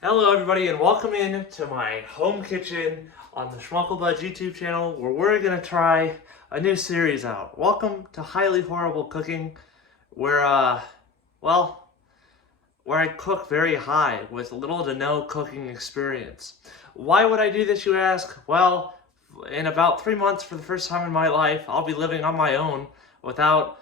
Hello everybody and welcome in to my home kitchen on the Schmuckelbudge YouTube channel where we're going to try a new series out. Welcome to Highly Horrible Cooking where, where I cook very high with little to no cooking experience. Why would I do this, you ask? Well, in about 3 months for the first time in my life, I'll be living on my own without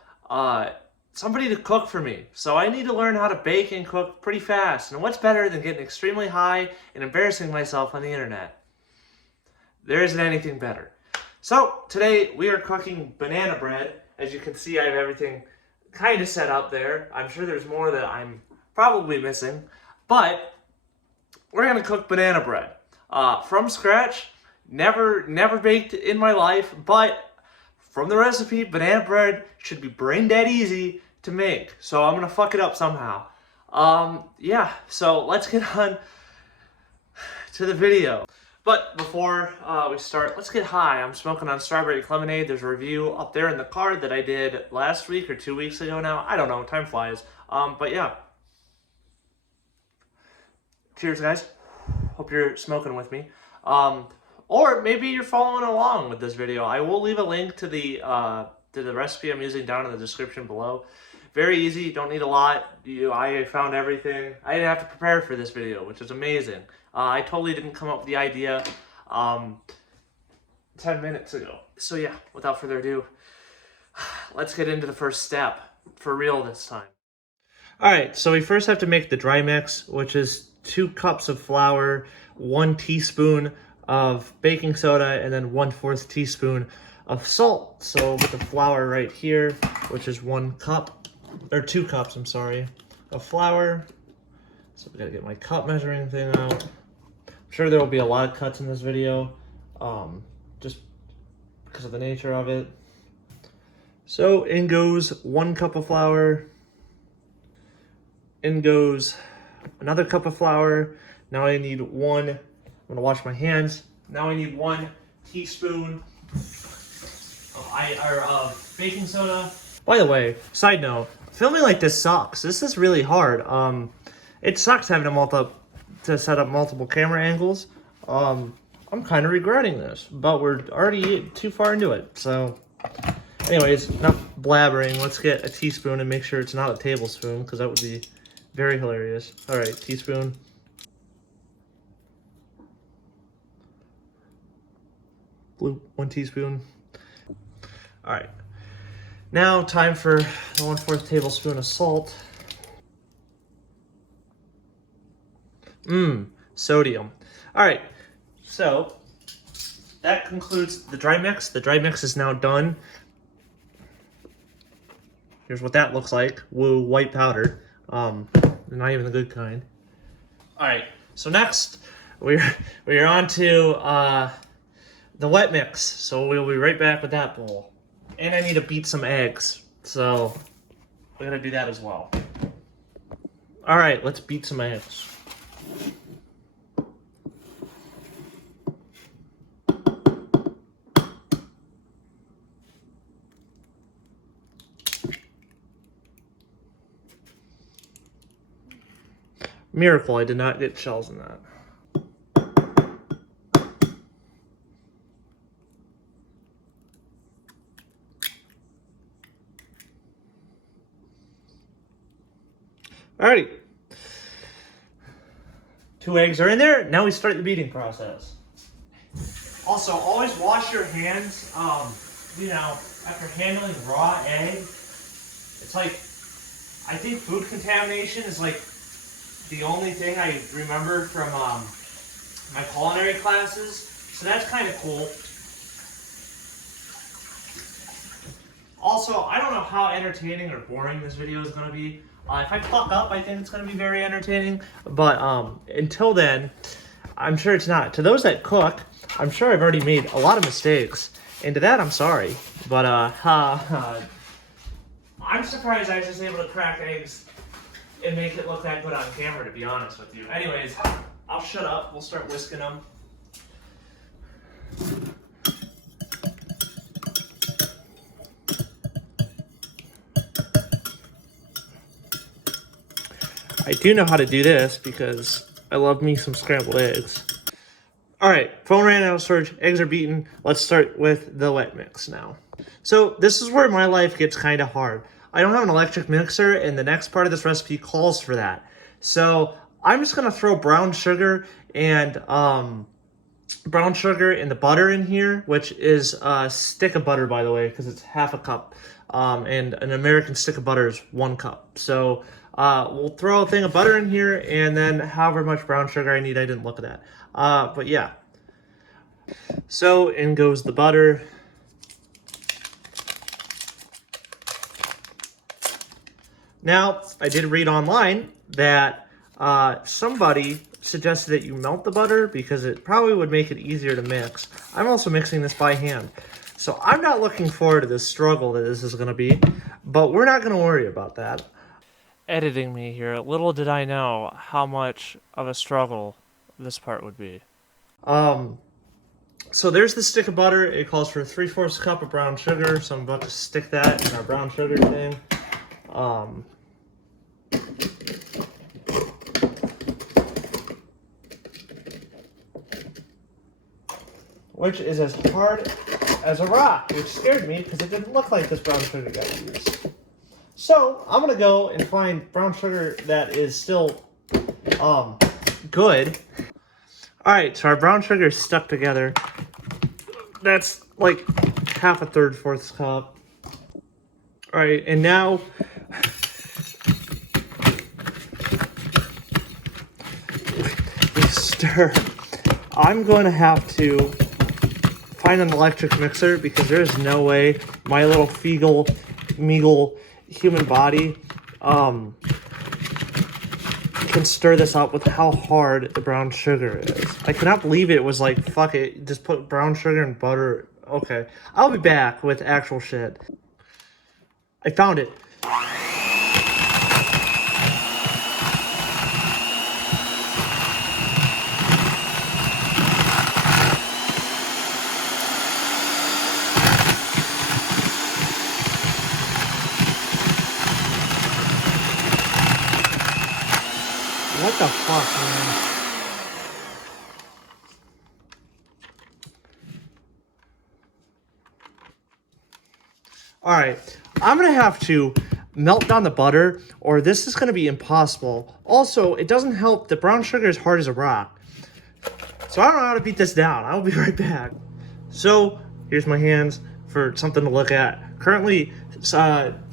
somebody to cook for me. So I need to learn how to bake and cook pretty fast. And what's better than getting extremely high and embarrassing myself on the internet? There isn't anything better. So today we are cooking banana bread. As you can see, I have everything kind of set up there. I'm sure there's more that I'm probably missing, but we're gonna cook banana bread from scratch. Never baked in my life, but from the recipe, banana bread should be brain dead easy to make. So I'm gonna fuck it up somehow. Yeah, so let's get on to the video. But before we start, let's get high. I'm smoking on strawberry lemonade. There's a review up there in the card that I did last week or 2 weeks ago now. I don't know, time flies. But yeah. Cheers, guys. Hope you're smoking with me. Or maybe you're following along with this video. I will leave a link to the recipe I'm using down in the description below. Very easy, don't need a lot. I found everything. I didn't have to prepare for this video, which is amazing. I totally didn't come up with the idea 10 minutes ago. So yeah, without further ado, let's get into the first step, for real this time. Alright, so we first have to make the dry mix, which is 2 cups of flour, 1 teaspoon of baking soda, and then 1/4 teaspoon of salt. So with the flour right here, which is 1 cup, or 2 cups, I'm sorry, of flour. So we gotta get my cup measuring thing out. I'm sure there will be a lot of cuts in this video, just because of the nature of it. So in goes 1 cup of flour. In goes another cup of flour. Now I need I'm gonna wash my hands. Now I need 1 teaspoon of baking soda. By the way, side note, filming like this sucks. This is really hard. It sucks having to set up multiple camera angles. I'm kind of regretting this, but we're already too far into it. So, anyways, enough blabbering. Let's get a teaspoon and make sure it's not a tablespoon, because that would be very hilarious. All right, teaspoon. 1 teaspoon. All right. Now time for the 1/4 tablespoon of salt. Sodium. All right. So that concludes the dry mix. The dry mix is now done. Here's what that looks like. Woo, white powder. Not even the good kind. All right. So next we're on to the wet mix, so we'll be right back with that bowl. And I need to beat some eggs, so we're gonna do that as well. All right, let's beat some eggs. Miracle, I did not get shells in that. Alrighty. 2 eggs are in there. Now we start the beating process. Also, always wash your hands, after handling raw egg. It's like, I think food contamination is like the only thing I remember from my culinary classes. So that's kind of cool. Also, I don't know how entertaining or boring this video is going to be. If I fuck up, I think it's going to be very entertaining. But until then, I'm sure it's not. To those that cook, I'm sure I've already made a lot of mistakes. And to that, I'm sorry. But I'm surprised I was just able to crack eggs and make it look that good on camera, to be honest with you. Anyways, I'll shut up. We'll start whisking them. I do know how to do this because I love me some scrambled eggs. All right, phone ran out of storage, eggs are beaten. Let's start with the wet mix now. So this is where my life gets kind of hard. I don't have an electric mixer, and the next part of this recipe calls for that. So I'm just gonna throw brown sugar and the butter in here, which is a stick of butter, by the way, because it's half a cup. And an American stick of butter is 1 cup. So we'll throw a thing of butter in here, and then however much brown sugar I need. I didn't look at that. But yeah. So in goes the butter. Now, I did read online that somebody suggested that you melt the butter because it probably would make it easier to mix. I'm also mixing this by hand. So I'm not looking forward to this struggle that this is going to be, but we're not going to worry about that. Editing me here, little did I know how much of a struggle this part would be. So there's the stick of butter. It calls for 3/4 cup of brown sugar, so I'm about to stick that in our brown sugar thing. Which is as hard as a rock, which scared me because it didn't look like this brown sugar got used. So I'm gonna go and find brown sugar that is still good. All right, so our brown sugar is stuck together. That's like 1/2, 1/3, 1/4 cup. All right, and now we stir. I'm going to have to find an electric mixer because there is no way my little meagle human body can stir this up with how hard the brown sugar is. I cannot believe it was like, fuck it, just put brown sugar and butter. Okay, I'll be back with actual shit. I found it. What the fuck, man? Alright, I'm gonna have to melt down the butter, or this is gonna be impossible. Also, it doesn't help that brown sugar is hard as a rock. So I don't know how to beat this down. I'll be right back. So, here's my hands for something to look at. Currently,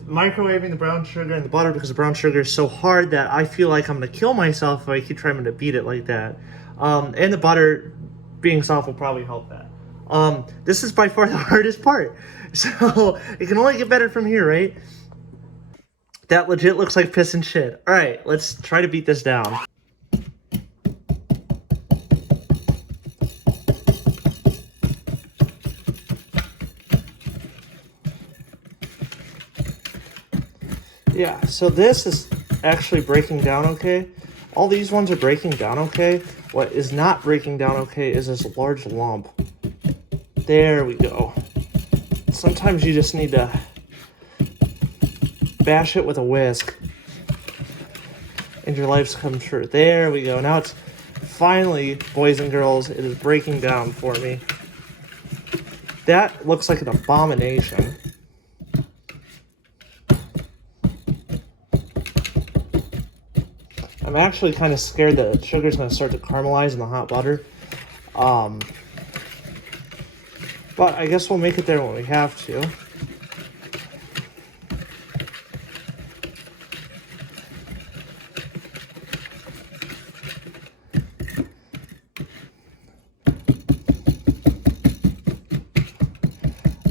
microwaving the brown sugar and the butter because the brown sugar is so hard that I feel like I'm gonna kill myself if I keep trying to beat it like that. And the butter being soft will probably help that. This is by far the hardest part. So it can only get better from here, right? That legit looks like piss and shit. All right, let's try to beat this down. Yeah, so this is actually breaking down okay. All these ones are breaking down okay. What is not breaking down okay is this large lump. There we go. Sometimes you just need to bash it with a whisk and your life's come true. There we go. Now it's finally, boys and girls, it is breaking down for me. That looks like an abomination. I'm actually kind of scared that the sugar's going to start to caramelize in the hot butter. But I guess we'll make it there when we have to.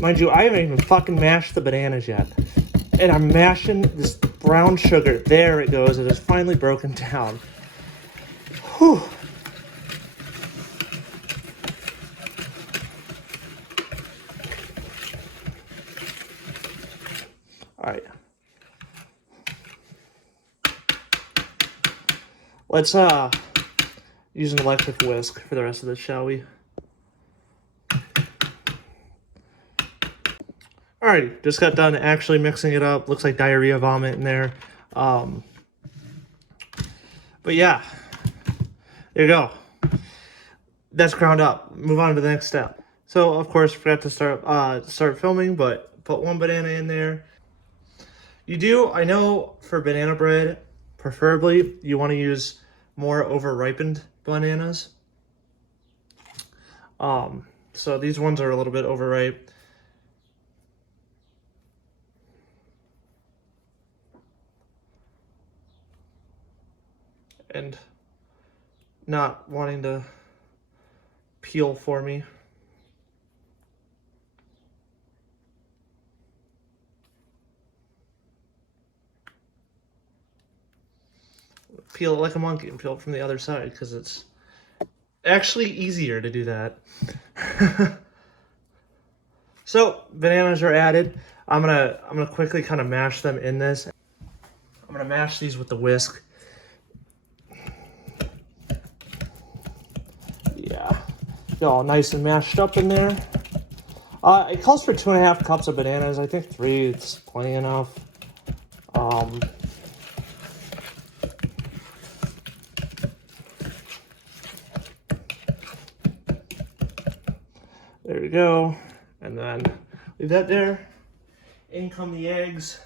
Mind you, I haven't even fucking mashed the bananas yet. And I'm mashing this brown sugar. There it goes. It is finally broken down. Whew. All right. Let's use an electric whisk for the rest of this, shall we? Alrighty, just got done actually mixing it up. Looks like diarrhea vomit in there. But yeah, There you go. That's ground up. Move on to the next step. So, of course, forgot to start filming, but put one banana in there. You do, I know for banana bread, preferably, you want to use more over-ripened bananas. So these ones are a little bit overripe. And not wanting to peel for me. Peel it like a monkey and peel it from the other side because it's actually easier to do that. So bananas are added. I'm gonna quickly kind of mash them in this. I'm gonna mash these with the whisk. Yeah, get all nice and mashed up in there. It calls for 2.5 cups of bananas. I think 3 is plenty enough. There we go. And then leave that there. In come the eggs.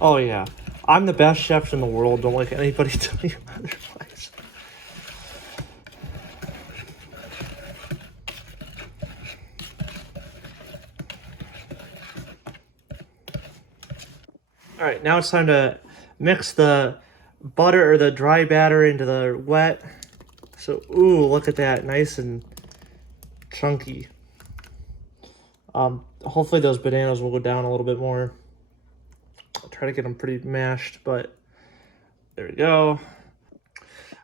Oh yeah, I'm the best chef in the world. Don't let anybody tell you otherwise. All right, now it's time to mix the butter or the dry batter into the wet. So, ooh, look at that, nice and chunky. Hopefully those bananas will go down a little bit more. I'll try to get them pretty mashed, but there we go.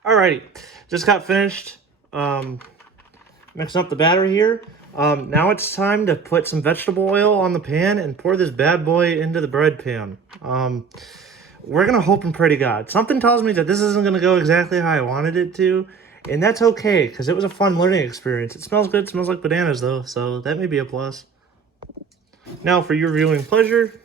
Alrighty, just got finished mixing up the batter here. Now it's time to put some vegetable oil on the pan and pour this bad boy into the bread pan. We're gonna hope and pray to God. Something tells me that this isn't gonna go exactly how I wanted it to, and that's okay, because it was a fun learning experience. It smells good, smells like bananas though, so that may be a plus. Now for your viewing pleasure,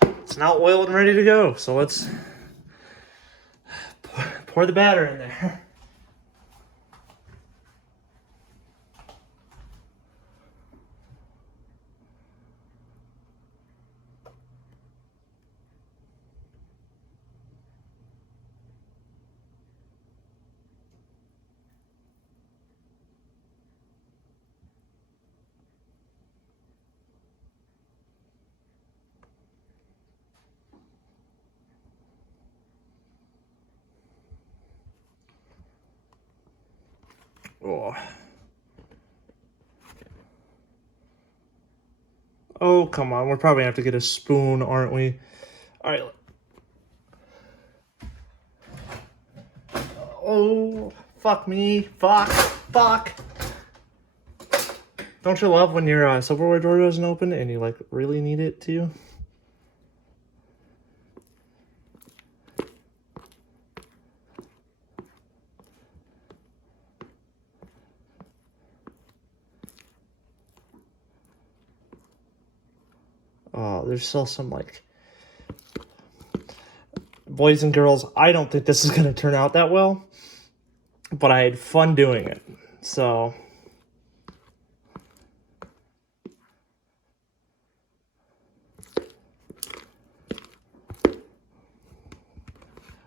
it's now oiled and ready to go. So let's pour the batter in there. Oh. Oh, come on. We're probably gonna have to get a spoon, aren't we? All right. Oh, fuck me. Fuck. Don't you love when your silverware drawer doesn't open and you, like, really need it to? Oh, there's still some, like... Boys and girls, I don't think this is going to turn out that well. But I had fun doing it. So...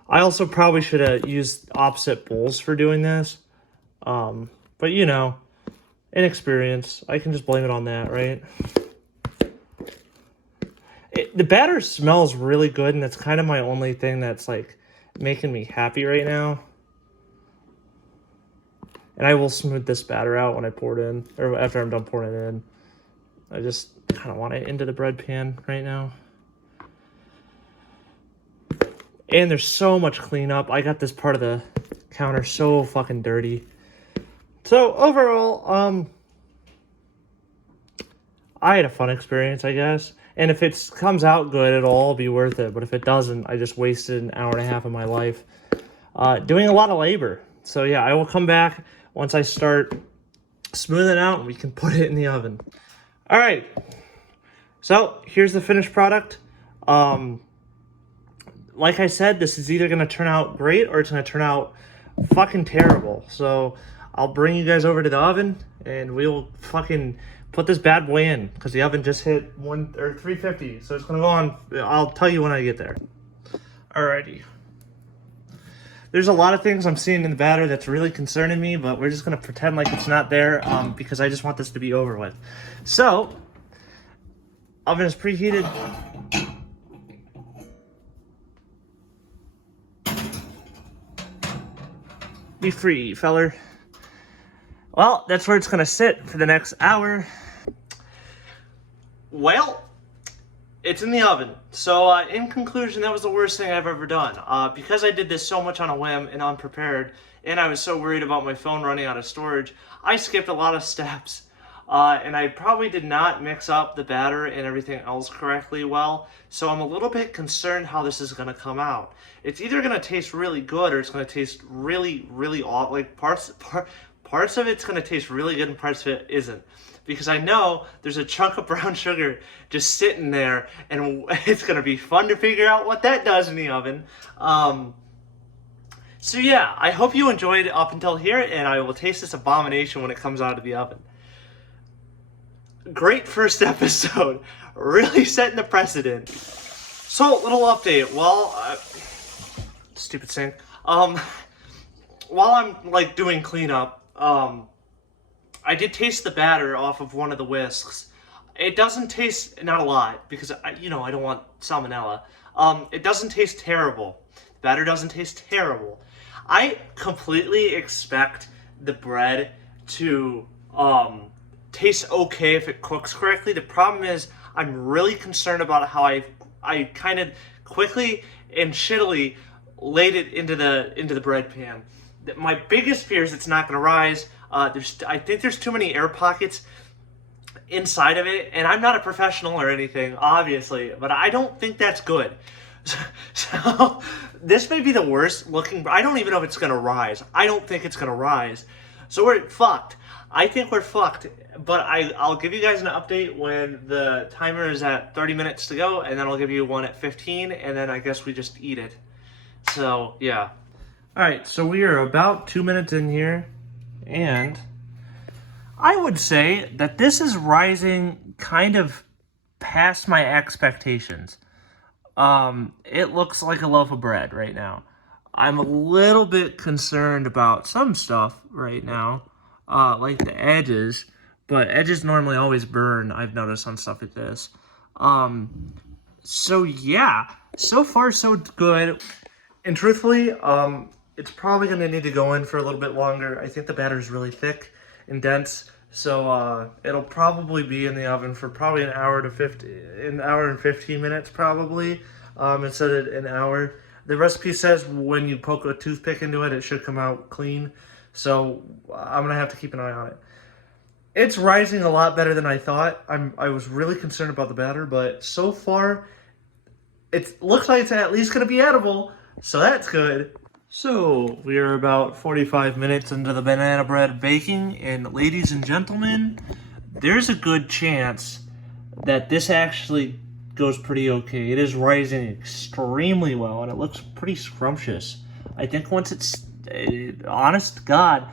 I also probably should have used opposite bowls for doing this. But, you know, inexperience. I can just blame it on that, right? The batter smells really good, and that's kind of my only thing that's, like, making me happy right now. And I will smooth this batter out when I pour it in, or after I'm done pouring it in. I just kind of want it into the bread pan right now. And there's so much cleanup. I got this part of the counter so fucking dirty. So overall, I had a fun experience, I guess. And if it comes out good, it'll all be worth it. But if it doesn't, I just wasted an hour and a half of my life doing a lot of labor. So yeah, I will come back once I start smoothing out and we can put it in the oven. All right. So here's the finished product. Like I said, this is either going to turn out great or it's going to turn out fucking terrible. So I'll bring you guys over to the oven and we'll fucking put this bad boy in because the oven just hit 350. So it's going to go on. I'll tell you when I get there. Alrighty. There's a lot of things I'm seeing in the batter that's really concerning me, but we're just going to pretend like it's not there because I just want this to be over with. So, oven is preheated. Be free, feller. Well, that's where it's gonna sit for the next hour. Well, it's in the oven. So, in conclusion, that was the worst thing I've ever done. Because I did this so much on a whim and unprepared, and I was so worried about my phone running out of storage, I skipped a lot of steps. And I probably did not mix up the batter and everything else correctly well. So I'm a little bit concerned how this is going to come out. It's either going to taste really good or it's going to taste really, really off. Like parts of it's going to taste really good and parts of it isn't. Because I know there's a chunk of brown sugar just sitting there and it's going to be fun to figure out what that does in the oven. So yeah, I hope you enjoyed it up until here and I will taste this abomination when it comes out of the oven. Great first episode, really setting the precedent. So, little update. Well, stupid sink. While I'm like doing cleanup, I did taste the batter off of one of the whisks. It doesn't taste, not a lot, because I don't want salmonella. It doesn't taste terrible. The batter doesn't taste terrible. I completely expect the bread to tastes okay if it cooks correctly. The problem is I'm really concerned about how I kind of quickly and shittily laid it into the bread pan. My biggest fear is it's not going to rise. I think there's too many air pockets inside of it, and I'm not a professional or anything, obviously, but I don't think that's good. So this may be the worst looking. I don't even know if it's going to rise. I don't think it's going to rise. So we're fucked. I think we're fucked, but I'll give you guys an update when the timer is at 30 minutes to go, and then I'll give you one at 15, and then I guess we just eat it. So, yeah. Alright, so we are about 2 minutes in here, and I would say that this is rising kind of past my expectations. It looks like a loaf of bread right now. I'm a little bit concerned about some stuff right now. Like the edges, but edges normally always burn, I've noticed on stuff like this. So yeah, so far so good. And truthfully, it's probably going to need to go in for a little bit longer. I think the batter is really thick and dense, so it'll probably be in the oven for probably an hour and 15 minutes probably, instead of an hour. The recipe says when you poke a toothpick into it, it should come out clean. So I'm gonna have to keep an eye on it. It's rising a lot better than I thought. I was really concerned about the batter, but so far it looks like it's at least gonna be edible, so that's good. So we are about 45 minutes into the banana bread baking, and ladies and gentlemen, there's a good chance that this actually goes pretty okay. It is rising extremely well, and it looks pretty scrumptious. I think once it's honest to God,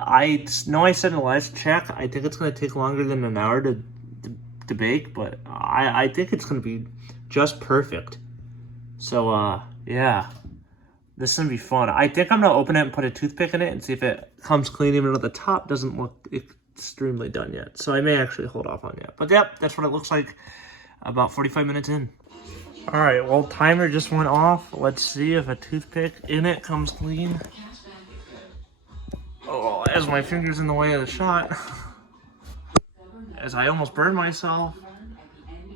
I know I said in the last check, I think it's going to take longer than an hour to bake, but I think it's going to be just perfect. So, yeah, this is going to be fun. I think I'm going to open it and put a toothpick in it and see if it comes clean, even though the top doesn't look extremely done yet. So I may actually hold off on it. But yep, that's what it looks like about 45 minutes in. All right, well, timer just went off. Let's see if a toothpick in it comes clean. Oh, as my finger's in the way of the shot. As I almost burned myself.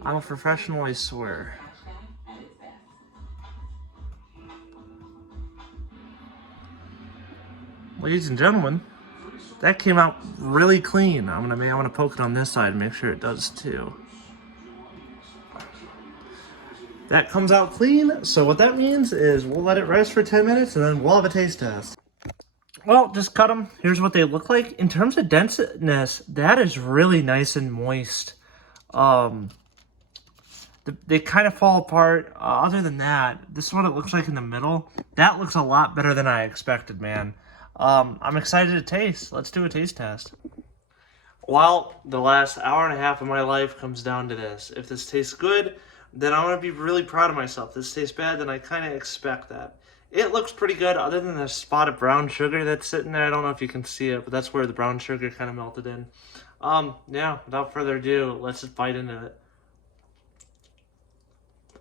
I'm a professional, I swear. Ladies and gentlemen, That came out really clean. I'm gonna poke it on this side and make sure it does too. That comes out clean, so what that means is we'll let it rest for 10 minutes and then we'll have a taste test. Well, just cut them. Here's what they look like. In terms of denseness, that is really nice and moist. They kind of fall apart. Other than that, this is what it looks like in the middle. That looks a lot better than I expected, man. I'm excited to taste. Let's do a taste test. Well, the last hour and a half of my life comes down to this. If this tastes good, then I'm going to be really proud of myself. If this tastes bad, then I kind of expect that. It looks pretty good, other than the spot of brown sugar that's sitting there. I don't know if you can see it, but that's where the brown sugar kind of melted in. Yeah, without further ado, let's just bite into it.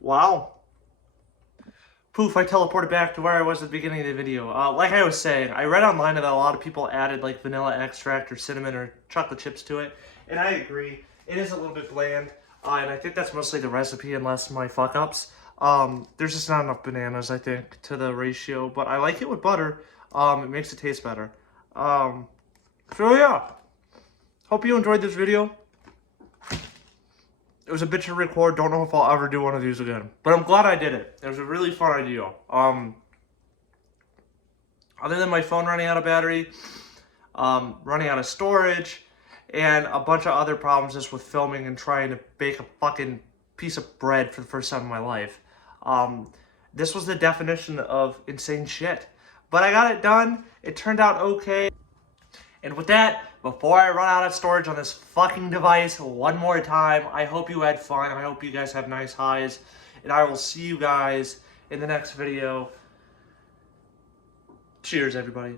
Wow. Poof, I teleported back to where I was at the beginning of the video. Like I was saying, I read online that a lot of people added like vanilla extract or cinnamon or chocolate chips to it, and I agree. It is a little bit bland, and I think that's mostly the recipe unless my fuck-ups. There's just not enough bananas, I think, to the ratio, but I like it with butter. It makes it taste better. So yeah, hope you enjoyed this video. It was a bitch to record. Don't know if I'll ever do one of these again. But I'm glad I did it. It was a really fun idea. Other than my phone running out of battery, running out of storage, and a bunch of other problems just with filming and trying to bake a fucking piece of bread for the first time in my life. This was the definition of insane shit. But I got it done. It turned out okay. And with that, before I run out of storage on this fucking device one more time, I hope you had fun. I hope you guys have nice highs. And I will see you guys in the next video. Cheers, everybody.